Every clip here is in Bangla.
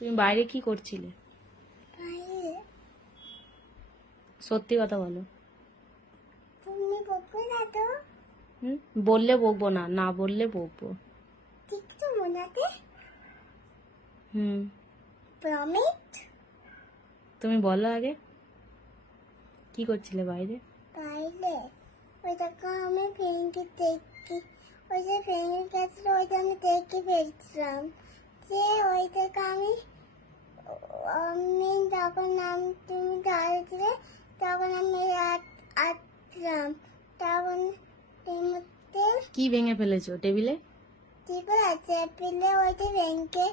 তুমি বাইরে কি করছিলে? বাইরে সত্যি কথা বলো। তুমি বকবে না তো? বললে বকবো না, না বললে বকবো। ঠিক তো মনে আছে? হুম, প্রমিস? তুমি বলো আগে কি করছিলে বাইরে? বাইরে ওই দেখো আমি ফ্রেন্ডকে দেখি, ওই যে ফ্রেন্ডের কাছে ওইটা আমি দেখে ফেলছিলাম যে ওই থেকে আমি যখন তুমি দাঁড়িয়েছিলে তখন আমি আসলাম, তখন কি ভেঙে ফেলেছো টেবিলে? টিপে আছে পেলে ওইটা ভেঙে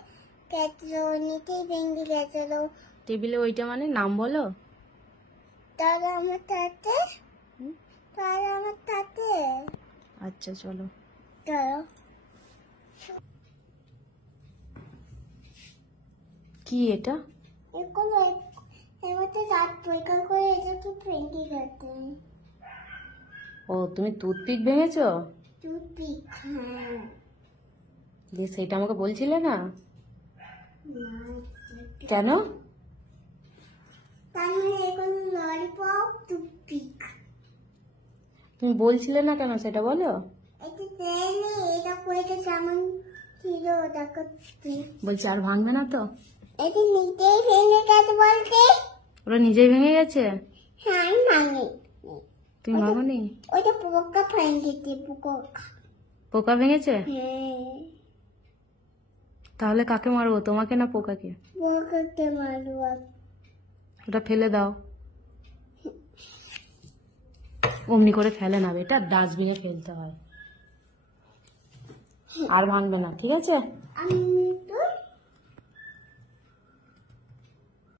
গেছিল, নিচেই ভেঙে গেছিল। টেবিলে ওইটা মানে নাম বলো। তারা আমার সাথে হুম, তারা আমার সাথে আচ্ছা চলো। চলো। কি এটা? এগুলো এমনিতে দাঁত পরিষ্কার করে এটা তো ফ্রেন্ডি গেছে। ও তুমি টুথপিক ভেঙেছো? টুথপিক? হ্যাঁ। যে সেটা আমাকে বলছিলে না না, কেন? তার মানে এখন ললিপপ টুথপিক। তুমি বলছিলে না কেন সেটা বলো। এটা ট্রেনে এটা পড়ে কেমন ছিল দেখো। বলছি আর ভাঙবে না তো? এটা নিজেই ভেঙে গেছে বলতে। ওরা নিজেই ভেঙে গেছে? হ্যাঁ আমি মানি। তুমি ভাঙোনি? ওইটা পোকা ভেঙেছে, পোকা। পোকা ভেঙেছে? হ্যাঁ। তাহলে কাকে মারবো, তোমাকে না পোকাকে? পোকাকে মারবো। ওটা ফেলে দাও। অমনি করে ফেলে না বেটা, ডাস্টবিনে ফেলতে হয়। আর ভাঙবে না, ঠিক আছে? আমি তো